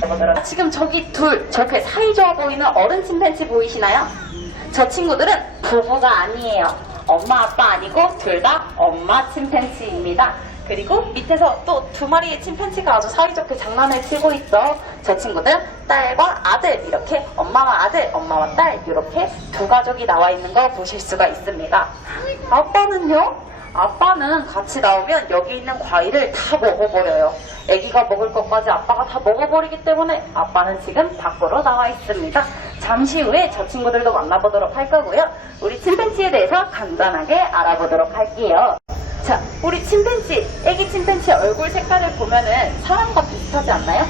내가 오늘 지금 저기 둘 저렇게 사이좋아 보이는 어른 침팬지 보이시나요? 저 친구들은 부부가 아니에요. 엄마 아빠 아니고 둘 다 엄마 침팬지입니다. 그리고 밑에서 또 두 마리의 침팬지가 아주 사이좋게 장난을 치고 있어. 저 친구들 딸과 아들 이렇게 엄마와 아들, 엄마와 딸 이렇게 두 가족이 나와 있는 거 보실 수가 있습니다. 아빠는요? 아빠는 같이 나오면 여기 있는 과일을 다 먹어버려요. 아기가 먹을 것까지 아빠가 다 먹어버리기 때문에 아빠는 지금 밖으로 나와 있습니다. 잠시 후에 저 친구들도 만나보도록 할 거고요. 우리 침팬지에 대해서 간단하게 알아보도록 할게요. 자, 우리 침팬지, 아기 침팬지 얼굴 색깔을 보면은 사람과 비슷하지 않나요?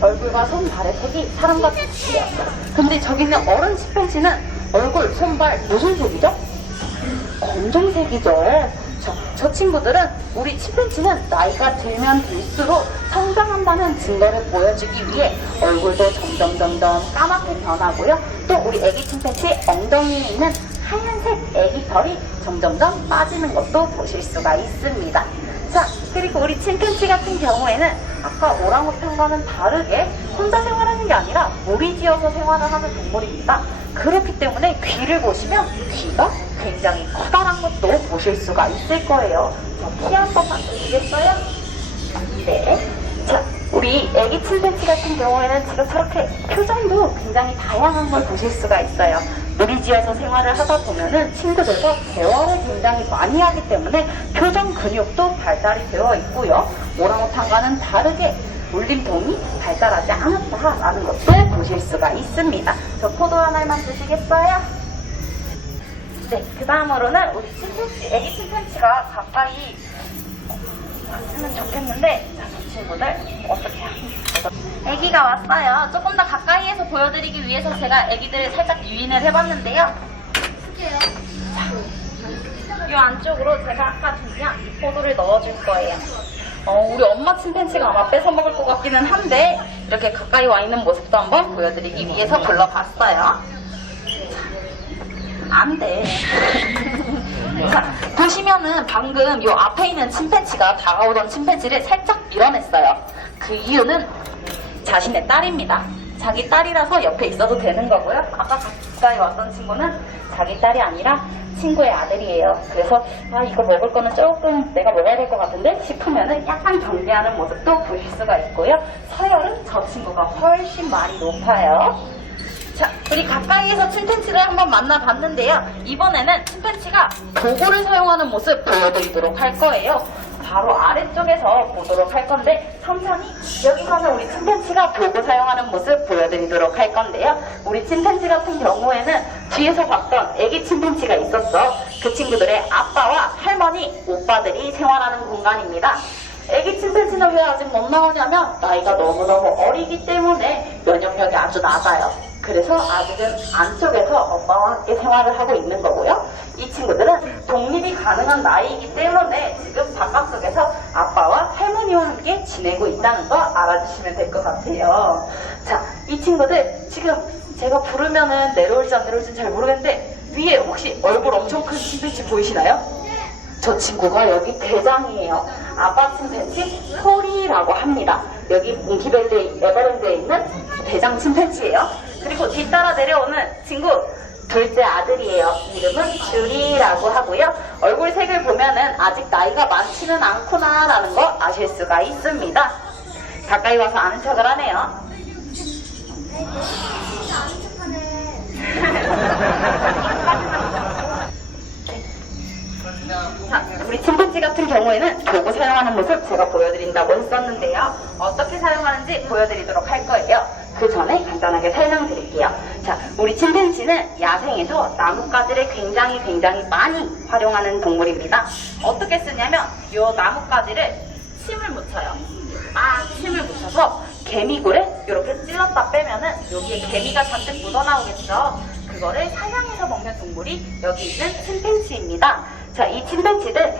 얼굴과 손, 발의 색이 사람과 비슷해요. 근데 저기 있는 어른 침팬지는 얼굴, 손, 발 무슨 색이죠? 검정색이죠. 저, 저 친구들은 우리 침팬지는 나이가 들면 들수록 성장한다는 증거를 보여주기 위해 얼굴도 점점 점점 까맣게 변하고요. 또 우리 애기 침팬지 엉덩이에 있는 하얀색 애기 털이 점점점 빠지는 것도 보실 수가 있습니다. 자, 그리고 우리 침팬지 같은 경우에는 아까 오랑우탄과는 다르게 혼자 생활하는 게 아니라 무리지어서 생활을 하는 동물입니다. 그렇기 때문에 귀를 보시면 귀가 굉장히 커다란 것도 보실 수가 있을 거예요. 자, 키한 번만 보시겠어요? 네. 자, 우리 애기 침팬지 같은 경우에는 지금 저렇게 표정도 굉장히 다양한 걸 보실 수가 있어요. 무리지어서 생활을 하다 보면은 친구들과 대화를 굉장히 많이 하기 때문에 표정 근육도 발달이 되어 있고요. 오랑우탄과는 다르게 울림통이 발달하지 않았다라는 것도 보실 수가 있습니다. 저 포도 하나만 주시겠어요? 네, 그 다음으로는 우리 침팬지, 애기 침팬지가 가까이 왔으면 좋겠는데, 친구들 어떻게 하겠습니까? 애기가 왔어요. 조금 더 가까이에서 보여드리기 위해서 제가 애기들을 살짝 유인을 해봤는데요. 자, 이 안쪽으로 제가 아까 준비한 이 포도를 넣어줄 거예요. 어, 우리 엄마 침팬지가 아마 뺏어 먹을 것 같기는 한데 이렇게 가까이 와 있는 모습도 한번 보여드리기 위해서 불러봤어요. 안 돼. 자, 보시면은 방금 요 앞에 있는 침팬지가 다가오던 침팬지를 살짝 밀어냈어요. 그 이유는 자신의 딸입니다. 자기 딸이라서 옆에 있어도 되는 거고요. 아까 가까이 왔던 친구는 자기 딸이 아니라 친구의 아들이에요. 그래서 아 이거 먹을 거는 조금 내가 먹어야 될 것 같은데 싶으면은 약간 경계하는 모습도 보실 수가 있고요. 서열은 저 친구가 훨씬 많이 높아요. 자, 우리 가까이에서 침팬지를 한번 만나봤는데요. 이번에는 침팬지가 도구를 사용하는 모습 보여드리도록 할 거예요. 바로 아래쪽에서 보도록 할 건데 천천히 여기서는 우리 침팬지가 도구 사용하는 모습 보여드리도록 할 건데요. 우리 침팬지 같은 경우에는 뒤에서 봤던 애기 침팬지가 있었어. 그 친구들의 아빠와 할머니, 오빠들이 생활하는 공간입니다. 애기 침팬지는 왜 아직 못 나오냐면 나이가 너무너무 어리기 때문에 면역력이 아주 낮아요. 그래서 아직은 안쪽에서 엄마와 함께 생활을 하고 있는 거고요. 이 친구들은 독립이 가능한 나이이기 때문에 지금 바깥쪽에서 아빠와 할머니와 함께 지내고 있다는 거 알아주시면 될 것 같아요. 자, 이 친구들 지금 제가 부르면은 내려올지 안 내려올지는 잘 모르겠는데 위에 혹시 얼굴 엄청 큰 침팬지 보이시나요? 저 친구가 여기 대장이에요. 아빠 침팬지 소리라고 합니다. 여기 몽키밸리 에버랜드에 있는 대장 침팬지예요. 그리고 뒤따라 내려오는 친구 둘째 아들이에요. 이름은 슈리라고 하고요. 얼굴 색을 보면은 아직 나이가 많지는 않구나라는 거 아실 수가 있습니다. 가까이 와서 아는 척을 하네요. 침팬지 같은 경우에는 도구 사용하는 모습 제가 보여드린다고 했었는데요. 어떻게 사용하는지 보여드리도록 할 거예요. 그 전에 간단하게 설명드릴게요. 자, 우리 침팬지는 야생에서 나뭇가지를 굉장히 굉장히 많이 활용하는 동물입니다. 어떻게 쓰냐면 이 나뭇가지를 침을 묻혀요. 막 침을 묻혀서 개미굴에 이렇게 찔렀다 빼면은 여기에 개미가 잔뜩 묻어나오겠죠. 그거를 사냥해서 먹는 동물이 여기 있는 침팬지입니다. 자, 이 침팬지들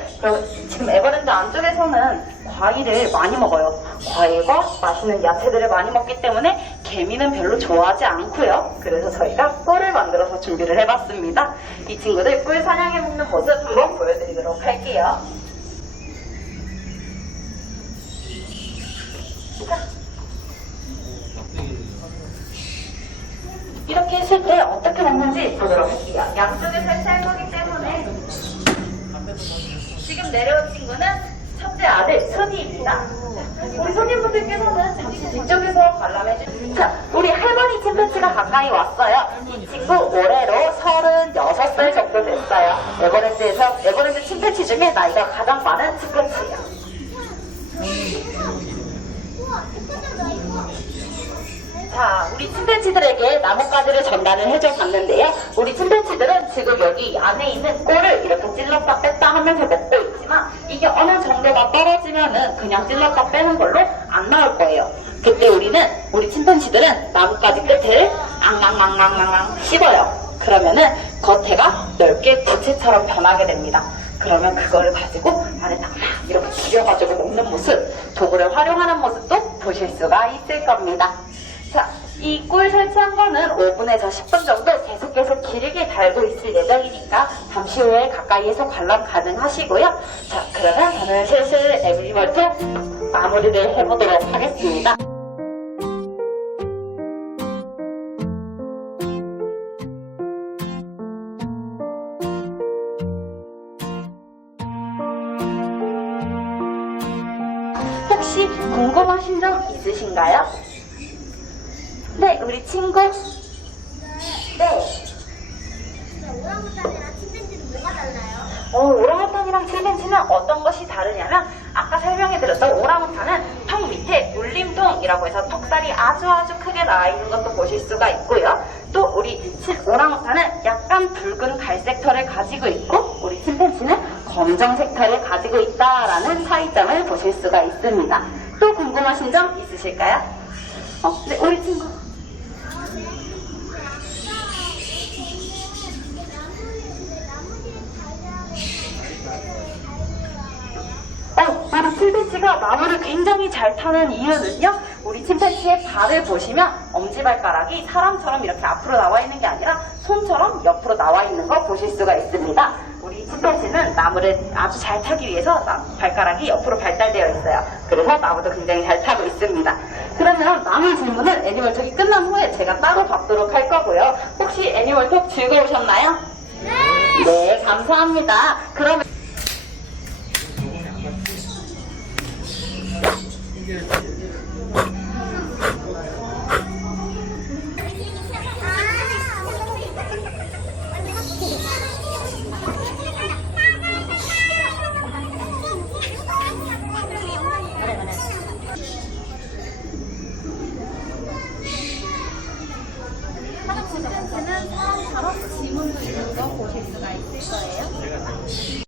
지금 에버랜드 안쪽에서는 과일을 많이 먹어요. 과일과 맛있는 야채들을 많이 먹기 때문에 개미는 별로 좋아하지 않고요. 그래서 저희가 꿀을 만들어서 준비를 해봤습니다. 이 친구들 꿀 사냥해 먹는 모습 한번 보여드리도록 할게요. 이렇게 했을 때 어떻게 먹는지 보도록 할게요. 양쪽에 설치할 거기 때문에 지금 내려온 친구는 첫째 아들 순이입니다. 우리 손님분들께서는 잠시 뒤쪽에서 관람해 주세요. 자, 우리 할머니 침팬지가 가까이 왔어요. 이 친구 올해로 36살 정도 됐어요. 에버랜드에서 에버랜드 침팬지 중에 나이가 가장 많은 침팬지예요. 자, 우리 침팬지들에게 나뭇가지를 전달을 해줘 봤는데요. 우리 침팬지들은 지금 여기 안에 있는 꿀을 이렇게 찔렀다 뺐다 하면서 먹고 있지만 이게 어느 정도가 떨어지면은 그냥 찔렀다 빼는 걸로 안 나올 거예요. 그때 우리는 우리 침팬지들은 나뭇가지 끝을 앙앙앙앙앙 씹어요. 그러면은 겉에가 넓게 부채처럼 변하게 됩니다. 그러면 그거를 가지고 안에다가 막 이렇게 죽여가지고 먹는 모습, 도구를 활용하는 모습도 보실 수가 있을 겁니다. 자, 이 꿀 설치한 거는 5분에서 10분 정도 계속해서 길게 달고 있을 예정이니까 잠시 후에 가까이에서 관람 가능하시고요. 자, 그러면 저는 슬슬 에브리멀트 마무리를 해보도록 하겠습니다. 혹시 궁금하신 점 있으신가요? 네, 우리 친구. 네. 오랑우탄이랑 침팬지는 뭐가 달라요? 어, 오랑우탄이랑 칠렌지는 어떤 것이 다르냐면 아까 설명해드렸던 오랑우탄은 턱 밑에 울림통이라고 해서 턱살이 아주 아주 크게 나와 있는 것도 보실 수가 있고요. 또 우리 칠- 오랑우탄은 약간 붉은 갈색 털을 가지고 있고 우리 침팬지는 검정색 털을 가지고 있다라는 차이점을 보실 수가 있습니다. 또 궁금하신 점 있으실까요? 어, 네, 우리 친구. 침팬지가 나무를 굉장히 잘 타는 이유는요. 우리 침팬지의 발을 보시면 엄지발가락이 사람처럼 이렇게 앞으로 나와 있는 게 아니라 손처럼 옆으로 나와 있는 거 보실 수가 있습니다. 우리 침팬지는 나무를 아주 잘 타기 위해서 나- 발가락이 옆으로 발달되어 있어요. 그래서 나무도 굉장히 잘 타고 있습니다. 그러면 남은 질문은 애니멀톡이 끝난 후에 제가 따로 받도록 할 거고요. 혹시 애니멀톡 즐거우셨나요? 네, 감사합니다. 그러면